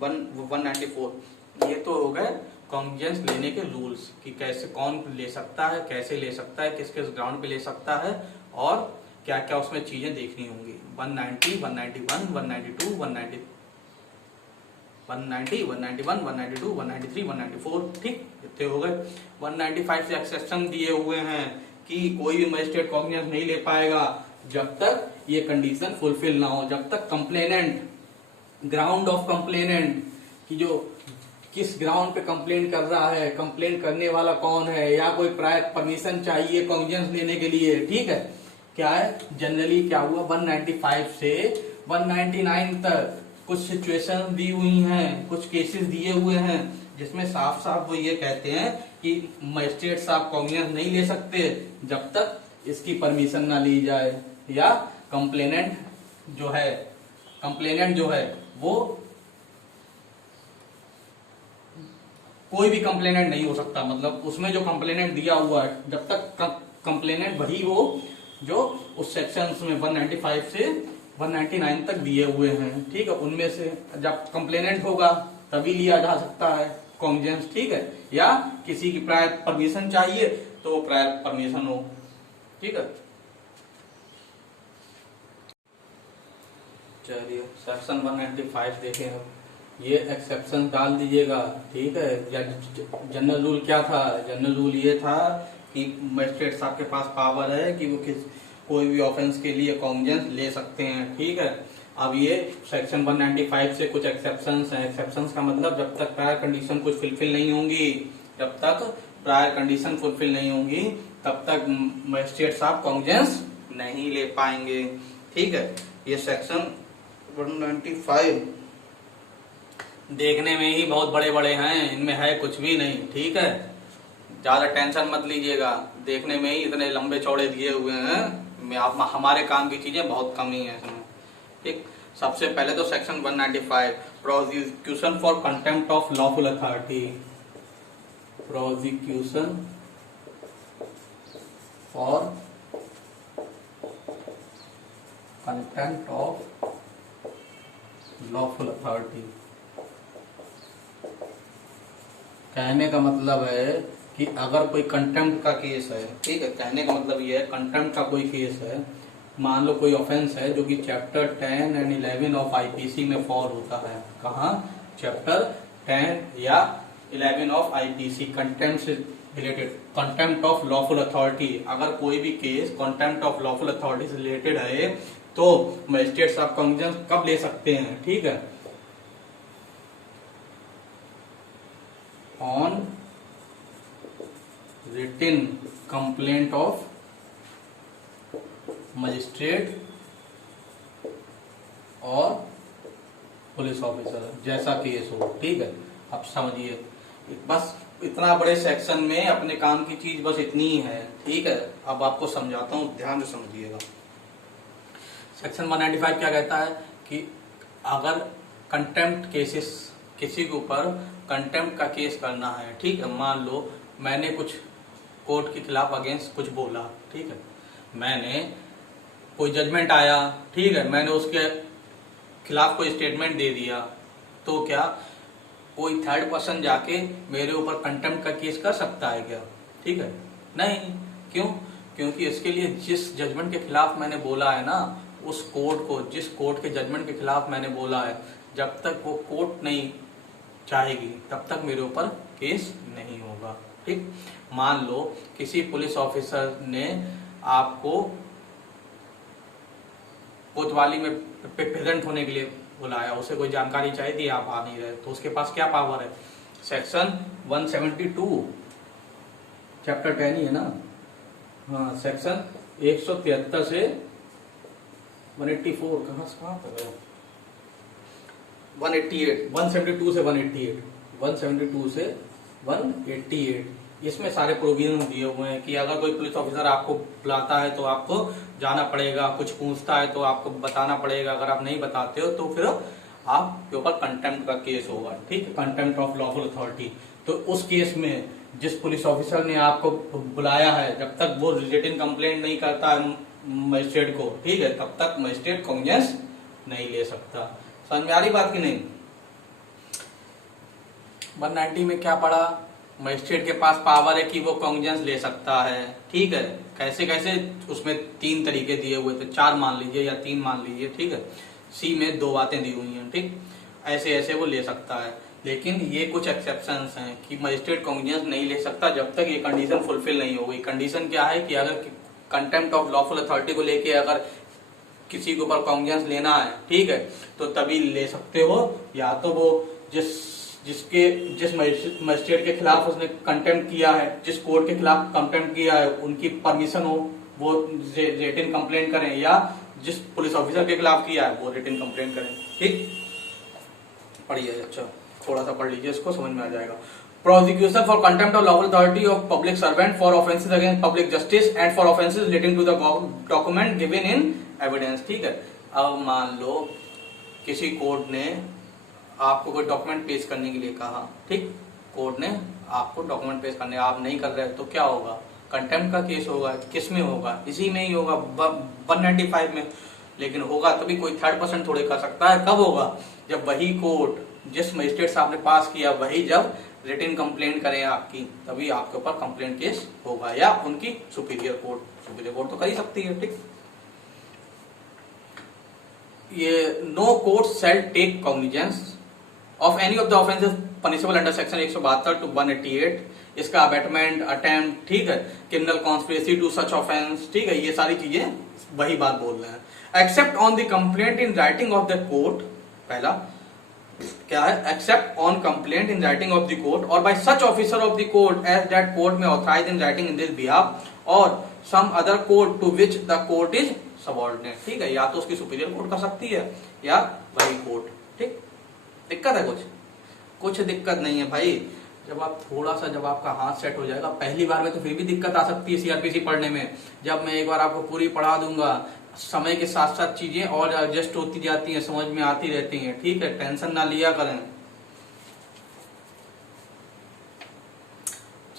194 ये तो हो गए कॉग्निजेंस लेने के रूल्स कि कैसे कौन ले सकता है, कैसे ले सकता है, किस किस ग्राउंड पे ले सकता है और क्या क्या उसमें चीजें देखनी होंगी। 190, 191, 192, 190, 191, 192, 193, 194, ठीक, इतने हो गए। 195 से एक्सेप्शन दिए हुए हैं कि कोई भी मजिस्ट्रेट कॉग्निजेंस नहीं ले पाएगा जब तक ये कंडीशन फुलफिल ना हो, जब तक कंप्लेनेंट, ग्राउंड ऑफ कंप्लेनेंट कि जो किस ग्राउंड पे कंप्लेन कर रहा है, कंप्लेन करने वाला कौन है, या कोई प्रायर परमिशन चाहिए कॉग्निजेंस लेने के लिए, ठीक है। क्या है जनरली क्या हुआ 195 से 199 तक कुछ सिचुएशन दी हुई हैं, कुछ केसेस दिए हुए हैं जिसमें साफ साफ वो ये कहते हैं कि मजिस्ट्रेट साहब कॉग्निजेंस नहीं ले सकते जब तक इसकी परमिशन ना ली जाए, या कंप्लेनेंट जो है वो कोई भी कंप्लेनेंट नहीं हो सकता, मतलब उसमें जो कंप्लेनेंट दिया हुआ है जब तक कंप्लेनेंट वही हो जो उस सेक्शन में 195 से 199 तक दिए हुए हैं, ठीक है। उनमें से जब कंप्लेनेंट होगा तभी लिया जा सकता है कॉन्ग्निजेंस, ठीक है। या किसी की प्रायर परमिशन चाहिए तो वो प्रायर परमिशन हो, ठीक है। चलिए सेक्शन 195 देखें अब। ये एक्सेप्शन डाल दीजिएगा, ठीक है। जनरल रूल क्या था? जनरल रूल ये था कि मजिस्ट्रेट साहब के पास पावर है कि वो कोई भी ऑफेंस के लिए कॉन्ग्निजेंस ले सकते हैं, ठीक है। अब ये सेक्शन 195 से कुछ एक्सेप्शंस हैं। एक्सेप्शंस का मतलब जब तक प्रायर कंडीशन कुछ फुलफिल नहीं होंगी, जब तक प्रायर कंडीशन फुलफिल नहीं होंगी तब तक मजिस्ट्रेट साहब कॉन्ग्निजेंस नहीं ले पाएंगे, ठीक है। ये सेक्शन 195 देखने में ही बहुत बड़े बड़े हैं, इनमें है कुछ भी नहीं, ठीक है। ज्यादा टेंशन मत लीजिएगा, देखने में ही इतने लंबे चौड़े दिए हुए हैं, हमारे काम की चीजें बहुत कम ही है इसमें, ठीक। सबसे पहले तो section 195 prosecution for contempt of lawful authority. Prosecution for contempt of lawful authority. कहने का मतलब है कि अगर कोई कंटेम्प्ट का केस है, ठीक है, कहने का मतलब ये है कंटेम्प्ट का कोई केस है, मान लो कोई ऑफेंस है जो कि चैप्टर 10 एंड 11 ऑफ आईपीसी में फॉल होता है। कहाँ? चैप्टर 10 या 11 ऑफ आईपीसी, कंटेम्प्ट से related, contempt of lawful authority. अगर कोई भी case contempt of lawful authority से रिलेटेड है तो मजिस्ट्रेट साहब कॉन्ग्निजेंस कब ले सकते हैं, ठीक है, on written complaint of magistrate और पुलिस ऑफिसर, जैसा केस हो, ठीक है। अब समझिए, बस इतना बड़े सेक्शन में अपने काम की चीज बस इतनी ही है, ठीक है। अब आपको समझाता हूं, ध्यान से समझिएगा। सेक्शन 195 क्या कहता है कि अगर कंटेम्प्ट केसेस, किसी के ऊपर कंटेम्प्ट का केस करना है, ठीक है। मान लो मैंने कुछ कोर्ट के खिलाफ अगेंस्ट कुछ बोला, ठीक है, मैंने कोई जजमेंट आया, ठीक है, मैंने उसके खिलाफ कोई स्टेटमेंट दे दिया, तो क्या कोई थर्ड पर्सन जाके मेरे ऊपर कंटेम्प्ट का केस कर सकता है क्या? ठीक है, नहीं। क्यों? क्योंकि इसके लिए जिस जजमेंट के खिलाफ मैंने बोला है ना, उस कोर्ट को, जिस कोर्ट के जजमेंट के खिलाफ मैंने बोला है, जब तक वो कोर्ट नहीं चाहेगी तब तक मेरे ऊपर केस नहीं होगा, ठीक। मान लो किसी पुलिस ऑफिसर ने आपको कोतवाली में प्रेजेंट होने के लिए बुलाया, उसे कोई जानकारी चाहिए थी, आप आ नहीं रहे, तो उसके पास क्या पावर है? सेक्शन 172 चैप्टर 10 ही है ना, हाँ, सेक्शन 173 से 184, कहाँ पर 188, 172 से 188, 172 से 188, इसमें सारे प्रोविजन दिए हुए हैं कि अगर कोई पुलिस ऑफिसर आपको बुलाता है तो आपको जाना पड़ेगा, कुछ पूछता है तो आपको बताना पड़ेगा, अगर आप नहीं बताते हो तो फिर आपके ऊपर कंटेम्प्ट का केस होगा, ठीक, कंटेम्प्ट ऑफ लॉफुल अथॉरिटी। तो उस केस में जिस पुलिस ऑफिसर ने आपको बुलाया है, जब तक वो रिटन कंप्लेंट नहीं करता है मजिस्ट्रेट को, ठीक है, तब तक मजिस्ट्रेट कॉन्ग्निजेंस नहीं ले सकता। समझ में आ रही बात की नहीं? 190 में क्या पढ़ा? मजिस्ट्रेट के पास पावर है कि वो कॉन्ग्निजेंस ले सकता है, ठीक है। कैसे कैसे? उसमें 3 तरीके दिए हुए थे, 4 मान लीजिए या 3 मान लीजिए, ठीक है। सी में 2 बातें दी हुई हैं, ठीक, ऐसे ऐसे वो ले सकता है। लेकिन ये कुछ एक्सेप्शंस हैं कि मजिस्ट्रेट कॉन्ग्निजेंस नहीं ले सकता जब तक ये कंडीशन फुलफिल नहीं होगी। कंडीशन क्या है कि अगर कंटेम्प्ट ऑफ लॉफुल अथॉरिटी को लेके अगर किसी के ऊपर कॉन्ग्निजेंस लेना है, ठीक है, तो तभी ले सकते हो, या तो वो जिस मजिस्ट्रेट के खिलाफ उसने कंटेम्प्ट किया है, जिस कोर्ट के खिलाफ कंटेम्प्ट किया है, उनकी परमिशन हो, वो रिटन कंप्लेंट करें, या जिस पुलिस ऑफिसर के खिलाफ किया है वो रिटन कंप्लेंट करें, ठीक। पढ़िए, अच्छा थोड़ा सा पढ़ लीजिए, इसको समझ में आ जाएगा। Prosecution for contempt of lawful authority of public servant for offences against public justice and for offences relating to the document given in evidence, ठीक है। अब मान लो किसी कोर्ट ने आपको कोई डॉक्यूमेंट पेश करने के लिए कहा, ठीक, कोर्ट ने आपको डॉक्यूमेंट पेश करने, आप नहीं कर रहे तो क्या होगा? कंटेम्प्ट का केस होगा। किस में होगा? इसी में ही होगा, 195 में। लेकिन होगा तभी, कोई थर्ड पर्सन थोड़े कर सकता है। कब होगा? जब वही कोर्ट जिस मजिस्ट्रेट से आपने पास किया वही जब रिटन कंप्लेंट करें आपकी, तभी आपके ऊपर कंप्लेंट केस होगा, या उनकी सुपीरियर कोर्ट तो कर ही सकती है। ठीक, ये no court shall take cognizance of any of the offences punishable under section 172 to 188, इसका अबेटमेंट, अटेम्प्ट, ठीक है, criminal conspiracy to such offence, ठीक है, ये सारी चीजें वही बात बोल रहे हैं। Except on the complaint in writing of the court, पहला क्या है, except on complaint in writing of the court और by such officer of the court as that court में authorise in writing in this behalf और some other court to which the court is subordinate. ठीक है, या तो उसकी superior court कर सकती है या वही कोर्ट। ठीक, दिक्कत है कुछ दिक्कत नहीं है भाई। जब आप थोड़ा सा, जब आपका हाथ सेट हो जाएगा, पहली बार में तो फिर भी दिक्कत आ सकती है सीआरपीसी पढ़ने में। जब मैं एक बार आपको पूरी पढ़ा दूंगा, समय के साथ साथ चीजें और एडजस्ट होती जाती हैं, समझ में आती रहती हैं। ठीक है, टेंशन ना लिया करें,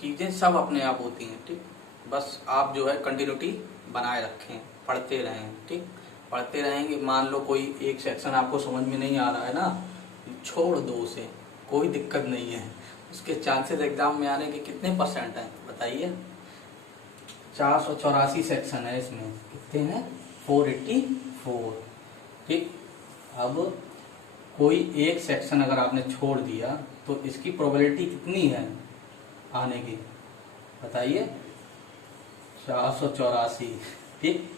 चीजें सब अपने आप होती हैं। ठीक, बस आप जो है कंटिन्यूटी बनाए रखें, पढ़ते रहें। ठीक, पढ़ते रहेंगे। मान लो कोई एक सेक्शन आपको समझ में नहीं आ रहा है ना, छोड़ दो उसे, कोई दिक्कत नहीं है। उसके चांसेस एग्जाम में आने के कितने % हैं बताइए? 484 सेक्शन है, इसमें कितने हैं? 484। ठीक, अब कोई एक सेक्शन अगर आपने छोड़ दिया तो इसकी प्रोबेबिलिटी कितनी है आने की बताइए? 484। ठीक,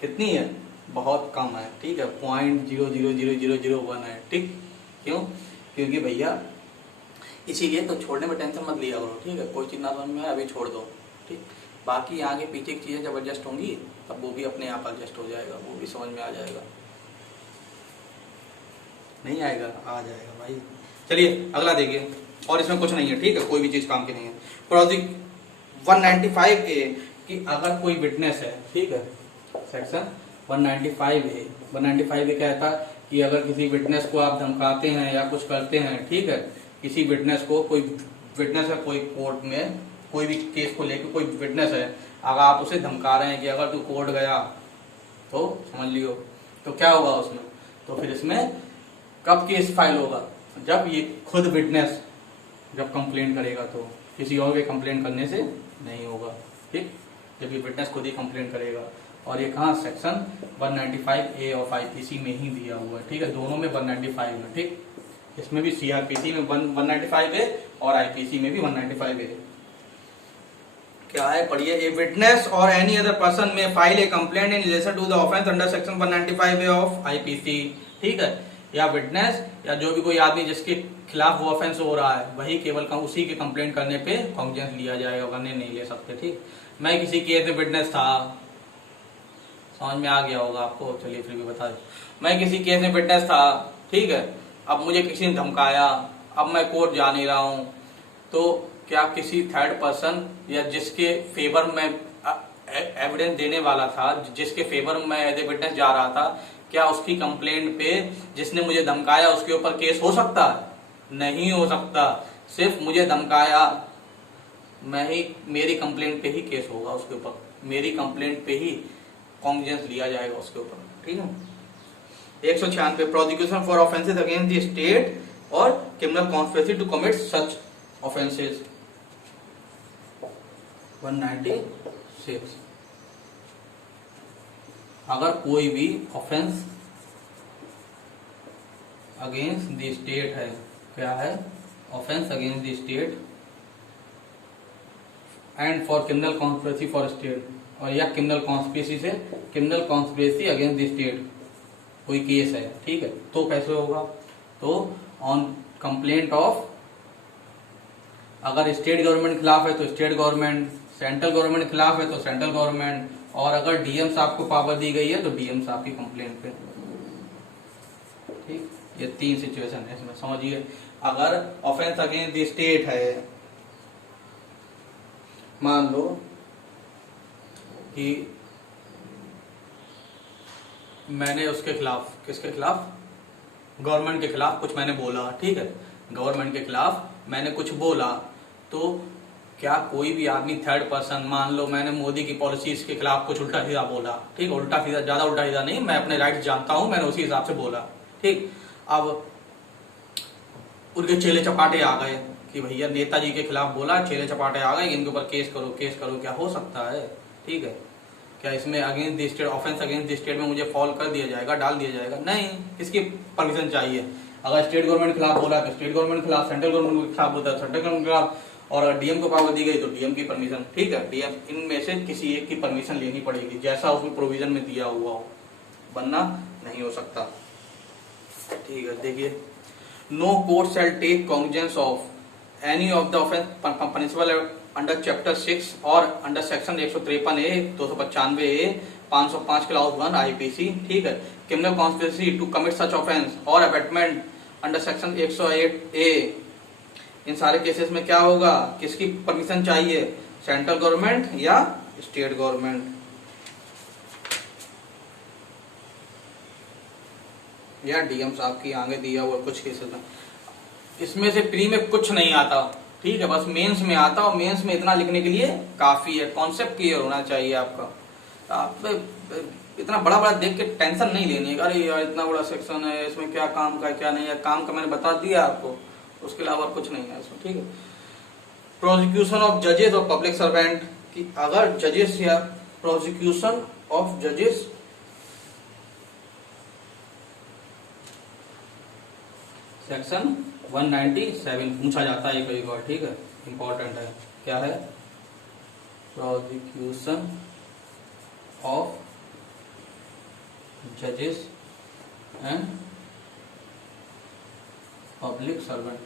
कितनी है? बहुत कम है। ठीक है, 0.00001 है। ठीक, क्यों? क्योंकि भैया इसीलिए तो छोड़ने में टेंशन मत लिया करो। ठीक है, कोई चीज ना समझ में आए अभी छोड़ दो। ठीक, बाकी आगे पीछे की चीजें जब एडजस्ट होंगी तब वो भी अपने आप एडजस्ट हो जाएगा, वो भी समझ में आ जाएगा। नहीं आएगा? आ जाएगा भाई। चलिए अगला देखिए, और इसमें कुछ नहीं है। ठीक है, कोई भी चीज काम की नहीं है। प्रोजेक्ट 195A कि अगर कोई विटनेस है, ठीक है, सेक्शन 195A कहता है कि अगर किसी विटनेस को आप धमकाते हैं या कुछ करते हैं, ठीक है, किसी विटनेस को, कोई विटनेस है कोई कोर्ट में, कोई भी केस को लेकर कोई विटनेस है, अगर आप उसे धमका रहे हैं कि अगर तू कोर्ट गया तो समझ लियो, तो क्या होगा उसमें? तो फिर इसमें कब केस फाइल होगा? जब ये खुद विटनेस जब कंप्लेंट करेगा, तो किसी और के कंप्लेंट करने से नहीं होगा। ठीक, जब ये विटनेस खुद ही कंप्लेंट करेगा। और ये कहाँ? सेक्शन 195A ऑफ आईपीसी में ही दिया हुआ है। ठीक है, दोनों में 195 में। ठीक, इसमें भी सीआरपीसी में 195A और आईपीसी में भी 195A। क्या है? पढ़िए। ए विटनेस और एनी अदर पर्सन में file a complaint in relation to the offence under section 195A of IPC. ठीक है, या विटनेस या जो भी कोई आदमी जिसके खिलाफ वो ऑफेंस हो रहा है, वही केवल उसी के कंप्लेंट करने पे कॉग्निजेंस लिया जाएगा, वरना नहीं ले सकते। ठीक, मैं किसी केस में विटनेस था, समझ में आ गया होगा आपको, चलिए फिर भी बता दो। मैं किसी केस में विटनेस था, ठीक है, अब मुझे किसी ने धमकाया, अब मैं कोर्ट जा नहीं रहा हूं, तो क्या किसी थर्ड पर्सन या जिसके फेवर में एविडेंस देने वाला था, जिसके फेवर में एज ए विटनेस जा रहा था, क्या उसकी कंप्लेंट पे जिसने मुझे धमकाया उसके ऊपर केस हो सकता है? नहीं हो सकता। सिर्फ मुझे धमकाया, मैं ही, मेरी कंप्लेंट पे ही केस होगा उसके ऊपर, मेरी कंप्लेंट पे ही कॉग्निजेंस लिया जाएगा उसके ऊपर। ठीक है, 196 prosecution for offences against the state और criminal conspiracy to commit such offences 196। अगर कोई भी ऑफेंस अगेंस्ट द स्टेट है, क्या है? Offence against the state and for criminal conspiracy for state, और या क्रिमिनल कॉन्स्पिरेसी से criminal conspiracy against the state कोई केस है, ठीक है, तो कैसे होगा? तो ऑन कंप्लेंट ऑफ, अगर स्टेट गवर्नमेंट खिलाफ है तो स्टेट गवर्नमेंट, सेंट्रल गवर्नमेंट खिलाफ है तो सेंट्रल गवर्नमेंट, और अगर डीएम साहब को पावर दी गई है तो डीएम साहब की कंप्लेंट पे। ठीक, ये 3 सिचुएशन है इसमें, समझिए। अगर ऑफेंस अगेंस्ट द स्टेट है, मान लो कि मैंने उसके खिलाफ, किसके खिलाफ? गवर्नमेंट के खिलाफ कुछ मैंने बोला, ठीक है, गवर्नमेंट के खिलाफ मैंने कुछ बोला, तो क्या कोई भी आदमी थर्ड पर्सन, मान लो मैंने मोदी की पॉलिसीज के खिलाफ कुछ उल्टा सीधा बोला, ठीक, उल्टा सीधा, ज्यादा उल्टा सीधा नहीं, मैं अपने राइट्स जानता हूं, मैंने उसी हिसाब से बोला, ठीक। अब उनके चेले चपाटे आ गए कि भैया नेताजी के खिलाफ बोला, चेले चपाटे आ गए, इनके ऊपर केस करो केस करो, क्या हो सकता है? ठीक है, क्या इसमें against the state, offence against the state में मुझे फॉल कर दिया जाएगा, डाल दिया जाएगा? नहीं, किसकी परमिशन चाहिए? अगर स्टेट गवर्नमेंट खिलाफ बोला तो स्टेट गवर्नमेंट खिलाफ, सेंट्रल गवर्नमेंट के खिलाफ बोलता है सेंट्रल गवर्नमेंट के खिलाफ, और अगर डीएम को पावर दी गई तो डीएम की परमिशन। ठीक है, डीएम इनमें से किसी एक की परमिशन लेनी पड़ेगी, जैसा उसमें प्रोविजन में दिया हुआ हो, वरना नहीं हो सकता। ठीक है, देखिए, no court shall take cognizance of any of the offence punishable under chapter 6 और under section 153A, 295A, 505 clause 1 IPC. ठीक है, criminal conspiracy to commit such offence और अबेटमेंट अंडर सेक्शन 108A। इन सारे केसेस में क्या होगा, किसकी परमिशन चाहिए? सेंट्रल गवर्नमेंट या स्टेट गवर्नमेंट, या डीएम साहब की आगे दिया हुआ कुछ केसेस में। इसमें से प्री में कुछ नहीं आता, ठीक है, बस मेंस में आता, और मेंस में इतना लिखने के लिए काफी है, कॉन्सेप्ट क्लियर होना चाहिए आपका। आप इतना बड़ा बड़ा देख के टेंशन नहीं लेनी है, अरे यार इतना बड़ा सेक्शन है, इसमें क्या काम का क्या नहीं है। काम का मैंने बता दिया आपको, उसके अलावा कुछ नहीं है इसमें। ठीक है, प्रोसिक्यूशन ऑफ जजेस और पब्लिक सर्वेंट, कि अगर जजेस या प्रोसिक्यूशन ऑफ जजेस सेक्शन 197 पूछा जाता है कई बार। ठीक है, इंपॉर्टेंट है, क्या है? प्रोसिक्यूशन ऑफ जजेस एंड पब्लिक सर्वेंट,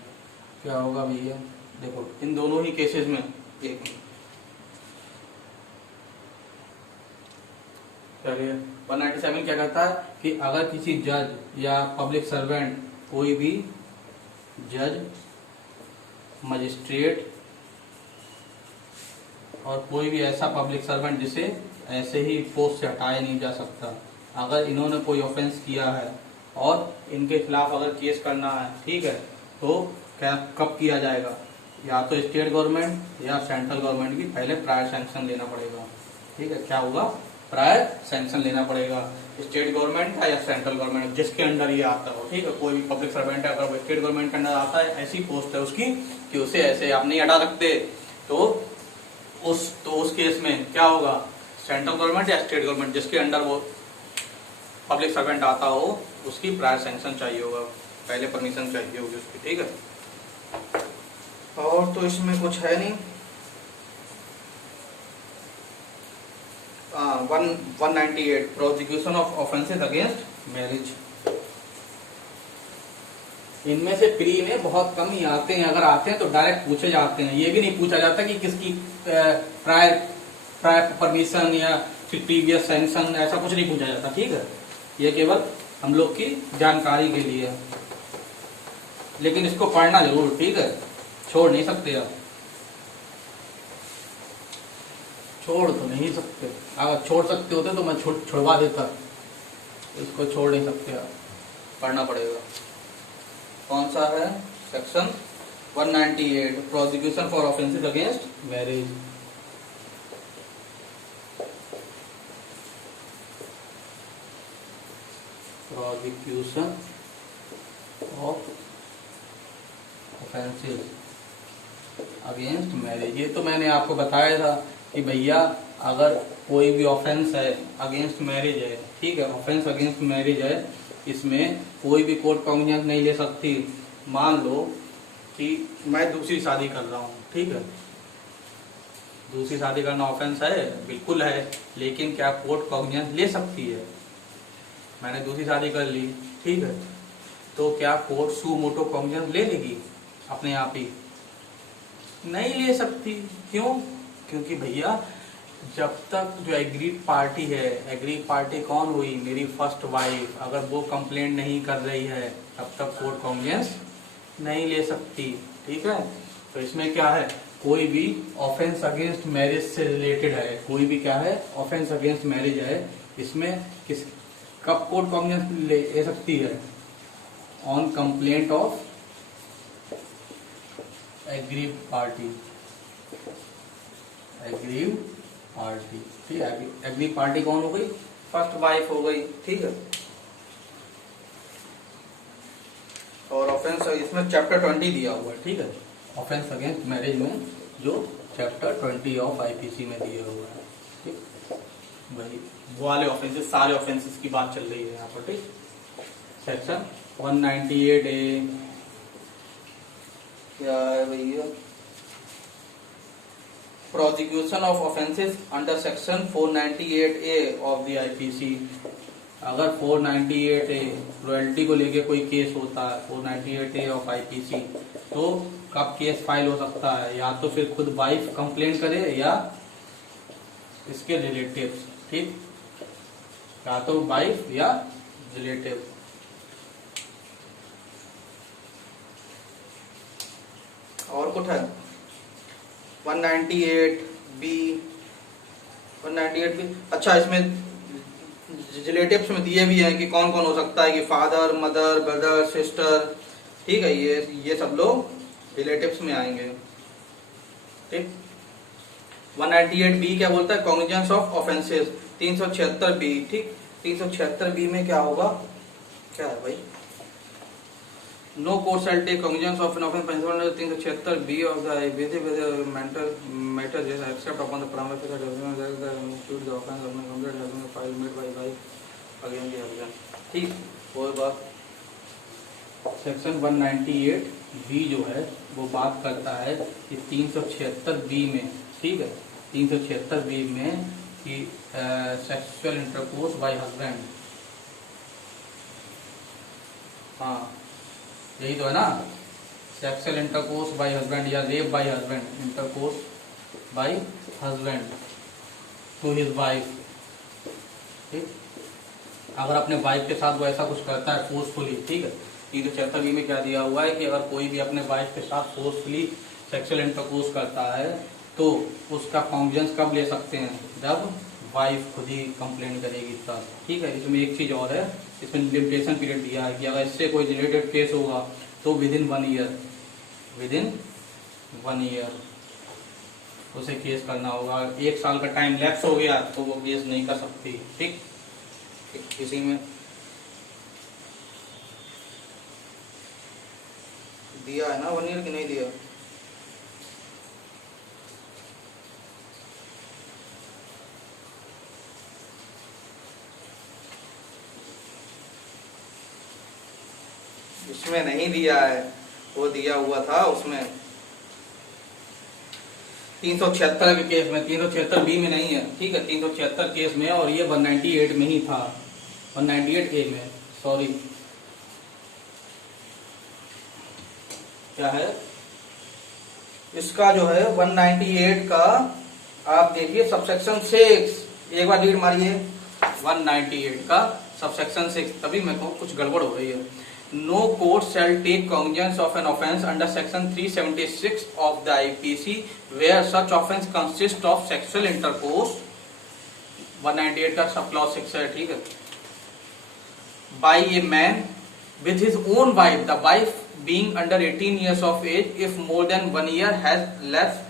क्या होगा भैया? देखो, इन दोनों ही केसेस में एक 197 क्या कहता है कि अगर किसी जज या पब्लिक सर्वेंट, कोई भी जज, मजिस्ट्रेट और कोई भी ऐसा पब्लिक सर्वेंट जिसे ऐसे ही पोस्ट से हटाया नहीं जा सकता, अगर इन्होंने कोई ऑफेंस किया है और इनके खिलाफ अगर केस करना है, ठीक है, तो क्या कब किया जाएगा? या तो स्टेट गवर्नमेंट या सेंट्रल गवर्नमेंट की पहले प्रायर सैंक्शन लेना पड़ेगा। ठीक है, क्या होगा? प्रायर सैंक्शन लेना पड़ेगा, स्टेट गवर्नमेंट का या सेंट्रल गवर्नमेंट, जिसके अंडर ये आता हो। ठीक है, कोई भी पब्लिक सर्वेंट है, अगर वो स्टेट गवर्नमेंट के अंडर आता है, ऐसी पोस्ट है उसकी कि उसे ऐसे आप नहीं हटा सकते, तो उस केस में क्या होगा? सेंट्रल गवर्नमेंट या स्टेट गवर्नमेंट जिसके अंडर वो पब्लिक सर्वेंट आता हो, उसकी प्रायर सैंक्शन चाहिए होगा, पहले परमिशन चाहिए होगी उसकी। ठीक है, और तो इसमें कुछ है नहीं। 198 prosecution of offences against marriage. इनमें से प्री में बहुत कम ही आते हैं, अगर आते हैं तो डायरेक्ट पूछे जाते हैं। ये भी नहीं पूछा जाता कि किसकी प्रायर परमिशन या फिर प्रीवियस सैंक्शन, ऐसा कुछ नहीं पूछा जाता। ठीक है, ये केवल हम लोग की जानकारी के लिए है, लेकिन इसको पढ़ना जरूर। ठीक है, छोड़ नहीं सकते आप, छोड़ तो नहीं सकते। अगर छोड़ सकते होते तो मैं छुड़वा देता, इसको छोड़ नहीं सकते आप, पढ़ना पड़ेगा। कौन सा है? Section 198 prosecution for offences against marriage. Prosecution of offences against marriage, ये तो मैंने आपको बताया था कि भैया अगर कोई भी ऑफेंस है अगेंस्ट मैरिज है, ठीक है, ऑफेंस अगेंस्ट मैरिज है, इसमें कोई भी कोर्ट कॉग्निजेंस नहीं ले सकती। मान लो कि मैं दूसरी शादी कर रहा हूँ, ठीक है, दूसरी शादी करना ऑफेंस है, बिल्कुल है, लेकिन क्या कोर्ट कॉग्निजेंस ले सकती है? मैंने दूसरी शादी कर ली, ठीक है, तो क्या कोर्ट सू मोटो कॉग्निजेंस ले लेगी अपने आप ही? नहीं ले सकती। क्यों? क्योंकि भैया जब तक जो एग्रीड पार्टी है, एग्रीड पार्टी कौन हुई? मेरी फर्स्ट वाइफ, अगर वो कंप्लेंट नहीं कर रही है तब तक कोर्ट कॉग्निजेंस नहीं ले सकती। ठीक है, तो इसमें क्या है? कोई भी ऑफेंस अगेंस्ट मैरिज से रिलेटेड है, कोई भी क्या है? ऑफेंस अगेंस्ट मैरिज है, इसमें कब कोर्ट कॉग्निजेंस ले सकती है? On complaint of agreed party, agreed party. ठीक है, एग्रीड पार्टी कौन हो गई? फर्स्ट वाइफ हो गई। ठीक है, और ऑफेंस इसमें चैप्टर 20 दिया हुआ है, ठीक है, ऑफेंस अगेंस्ट मैरिज में जो चैप्टर 20 ऑफ आईपीसी में दिया हुआ है, ठीक, वही वो वाले ऑफेंसेस, सारे ऑफेंसेस की बात चल रही है यहाँ पर, ठीक। सेक्शन 198A क्या है भैया, prosecution of offences under section 498A of the IPC. अगर 498A रॉयल्टी को लेके कोई केस होता है 498A ऑफ आईपीसी, तो कब केस फाइल हो सकता है, या तो फिर खुद वाइफ कंप्लेन करे या इसके रिलेटिव्स, ठीक, या तो वाइफ या रिलेटिव। और कुछ है 198B, 198B, अच्छा इसमें रिलेटिव्स में दिए भी हैं कि कौन कौन हो सकता है, कि फादर, मदर, ब्रदर, सिस्टर, ठीक है, ये सब लोग रिलेटिव्स में आएंगे, ठीक। 198B क्या बोलता है, कॉग्निजेंस ऑफ ऑफेंसेस। 376B, ठीक, 376B में क्या होगा, क्या है भाई, no court shall take cognizance of an offence principal 376B of the mental matter जैसा except upon the promise that the institute the offence of complete has been file made by wife again the husband, ठीक। और बात section 198B जो है वो बात करता है कि 376B में, ठीक है, 376B में कि सेक्सुअल इंटरकोर्स बाय हस्बैंड, हाँ यही तो है ना, सेक्सुअल इंटरकोर्स बाय हस्बैंड या rape by husband, intercourse by husband to his wife, ठीक। अगर अपने वाइफ के साथ वो ऐसा कुछ करता है फोर्सफुली, ठीक है, 376B में क्या दिया हुआ है कि अगर कोई भी अपने वाइफ के साथ फोर्सफुली सेक्सुअल इंटरकोर्स करता है तो उसका कॉन्फिडेंस कब ले सकते हैं, जब वाइफ खुद ही कंप्लेन करेगी तब, ठीक है। इसमें एक चीज और है, इसमें लिमिटेशन पीरियड दिया है कि अगर इससे कोई रिलेटेड केस होगा तो विदिन 1 ईयर, विदिन 1 ईयर उसे केस करना होगा। 1 साल का टाइम लैप्स हो गया तो वो केस नहीं कर सकती, ठीक। इसी में दिया है ना 1 ईयर की नहीं दिया, इसमें नहीं दिया है, वो दिया हुआ था उसमें 376 के केस में, 376B में नहीं है, ठीक है, 376 केस में, और ये 198 में ही था, 198A में, सॉरी क्या है इसका जो है 198 का, आप देखिए सबसेक्शन 6, एक बार रीड मारिए 198 का सबसेक्शन 6, तभी मेरे को कुछ गड़बड़ हो रही है। No court shall take cognizance of an offence under section 376 of the IPC where such offence consist of sexual intercourse, 198 का सब क्लॉज 6 है, ठीक है, by a man with his own wife, the wife being under 18 years of age if more than 1 year has lapsed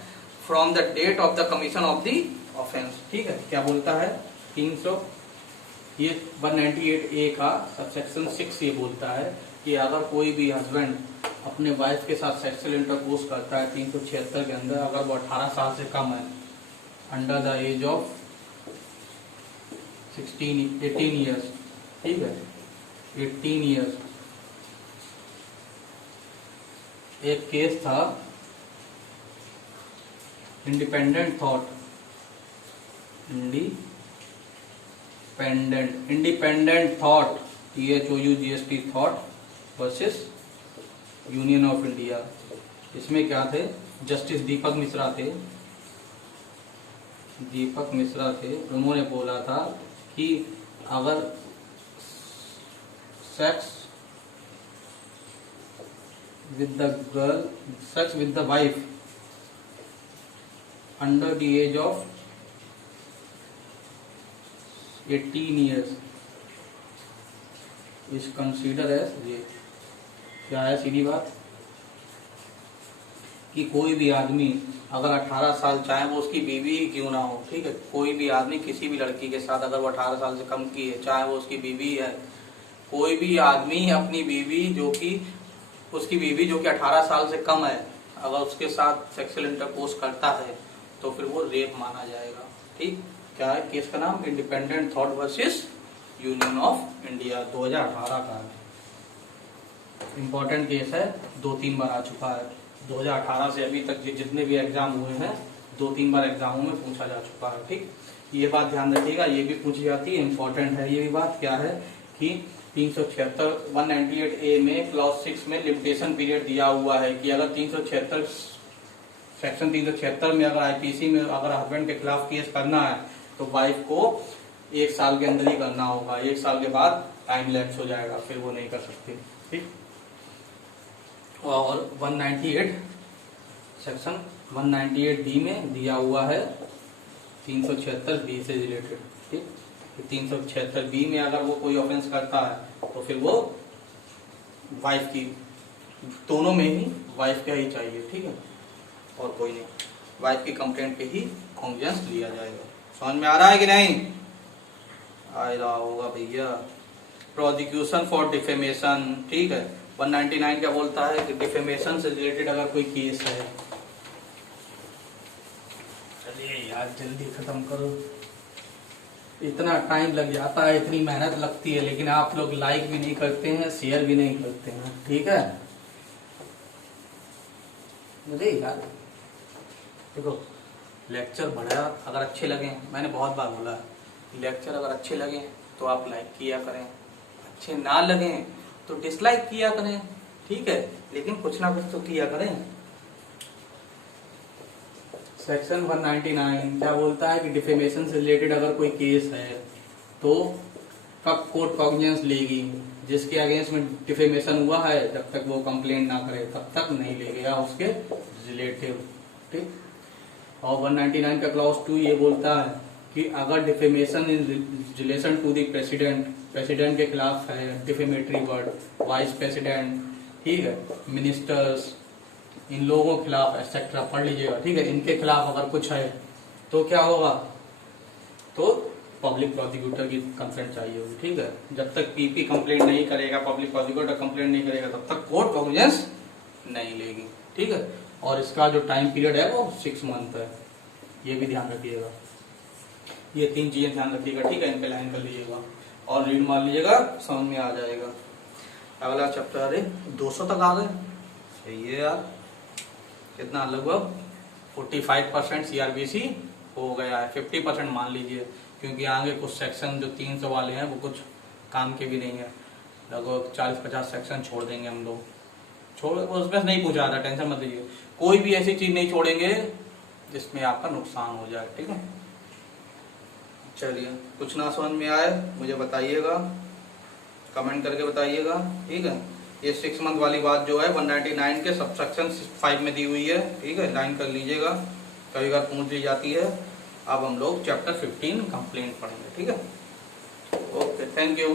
from the date of the commission of the offense, ठीक है। क्या बोलता है 300, ये 198A का सबसेक्शन 6 ये बोलता है कि अगर कोई भी हस्बैंड अपने वाइफ के साथ सेक्सुअल इंटरकोर्स करता है 376 के अंदर, अगर वो 18 साल से कम है, under the age of 18 years, ठीक है, 18 ईयर्स। एक केस था independent thought, independent thought THOUGHT thought versus Union of India. इसमें क्या थे, जस्टिस दीपक मिश्रा थे, उन्होंने बोला था कि अगर sex with the wife under the age of 18 years is considered as rape। क्या है सीधी बात कि कोई भी आदमी अगर 18 साल, चाहे वो उसकी बीवी ही क्यों ना हो, ठीक है, कोई भी आदमी किसी भी लड़की के साथ अगर वो 18 साल से कम की है, चाहे वो उसकी बीवी है, कोई भी आदमी अपनी बीवी जो कि उसकी बीवी जो कि 18 साल से कम है, अगर उसके साथ सेक्सुअल इंटरकोर्स करता है तो फिर वो रेप माना जाएगा। ठीक, क्या है केस का नाम? Independent thought versus Union of India, 2018 का है। इंपॉर्टेंट केस है, 2-3 बार आ चुका है। 2018 से अभी तक जितने भी एग्जाम हुए हैं 2-3 बार एग्जामों में पूछा जा चुका है। ठीक, ये बात ध्यान रखिएगा, ये भी पूछी जाती है, इंपॉर्टेंट है ये भी बात। क्या है कि 376 198A में क्लॉज 6 में लिमिटेशन पीरियड दिया हुआ है कि अगर 376 सेक्शन 376 में अगर आईपीसी में अगर हस्बैंड के खिलाफ केस करना है तो वाइफ को 1 साल के अंदर ही करना होगा। 1 साल के बाद टाइम लैप्स हो जाएगा, फिर वो नहीं कर सकती। ठीक, और 198 सेक्शन 198D में दिया हुआ है 376B से रिलेटेड। ठीक, 376B में अगर वो कोई ऑफेंस करता है तो फिर वो वाइफ की, दोनों में ही वाइफ का ही चाहिए। ठीक है, और कोई नहीं, वाइफ की कंप्लेंट पे ही कॉन्फिडेंस लिया जाएगा। समझ में आ रहा है कि नहीं? आ रहा होगा भैया। प्रोसिक्यूशन फॉर डिफेमेशन, ठीक है, 199 क्या बोलता है कि डिफेमेशन से रिलेटेड अगर कोई केस है, चलिए यार जल्दी खत्म करो, इतना टाइम लग जाता है, इतनी मेहनत लगती है, लेकिन आप लोग लाइक भी नहीं करते हैं, शेयर भी नहीं करते हैं। ठीक है, अरे यार देखो, लेक्चर बढ़िया अगर अच्छे लगे, मैंने बहुत बार बोला लेक्चर अगर अच्छे लगे तो आप लाइक किया करें, अच्छे ना लगे तो डिसलाइक किया करें। ठीक है, लेकिन कुछ ना कुछ तो किया करें। सेक्शन 199 क्या बोलता है कि डिफेमेशन से रिलेटेड अगर कोई केस है तो कब कोर्ट कॉग्निजेंस लेगी? जिसके अगेंस्ट में डिफेमेशन हुआ है जब तक वो कंप्लेंट ना करे तब तक नहीं लेगा उसके रिलेटिव। ठीक, और 199 का क्लॉज 2 ये बोलता है कि अगर defamation in relation to the president, president के खिलाफ है डिफेमेटरी वर्ड, वाइस प्रेसिडेंट, ठीक है, मिनिस्टर्स, इन लोगों के खिलाफ एक्सेट्रा, पढ़ लीजिएगा। ठीक है, इनके खिलाफ अगर कुछ है तो क्या होगा? तो पब्लिक प्रोसिक्यूटर की कंसेंट चाहिए होगी। ठीक है, जब तक पीपी कंप्लेंट नहीं करेगा, पब्लिक प्रोसिक्यूटर कंप्लेंट नहीं करेगा, तब तक कोर्ट कॉग्निजेंस नहीं लेगी। ठीक है, और इसका जो टाइम पीरियड है वो 6 मंथ है, ये भी ध्यान रखिएगा। ये 3 चीजें ध्यान रखिएगा। ठीक है, इन पे लाइन कर लीजिएगा और रीड मार लीजिएगा, समझ में आ जाएगा। अगला चैप्टर है 200 तक आ गए, सही है यार। कितना? लगभग 45% सीआरबीसी हो गया है, 50% मान लीजिए, क्योंकि आगे कुछ सेक्शन जो 300 वाले हैं वो कुछ काम के भी नहीं है। लगभग 40-50 सेक्शन छोड़ देंगे हम लोग, छोड़ उसमें नहीं पूछा था, टेंशन मत लीजिए। कोई भी ऐसी चीज नहीं छोड़ेंगे जिसमें आपका नुकसान हो जाए। ठीक है, चलिए, कुछ ना समझ में आए मुझे बताइएगा, कमेंट करके बताइएगा। ठीक है, ये 6 मंथ वाली बात जो है 199 के सबसेक्शन 5 में दी हुई है। ठीक है, लाइन कर लीजिएगा, कभी बार पूछ दी जाती है। अब हम लोग चैप्टर 15 कंप्लेंट पढ़ेंगे। ठीक है, ओके, थैंक यू।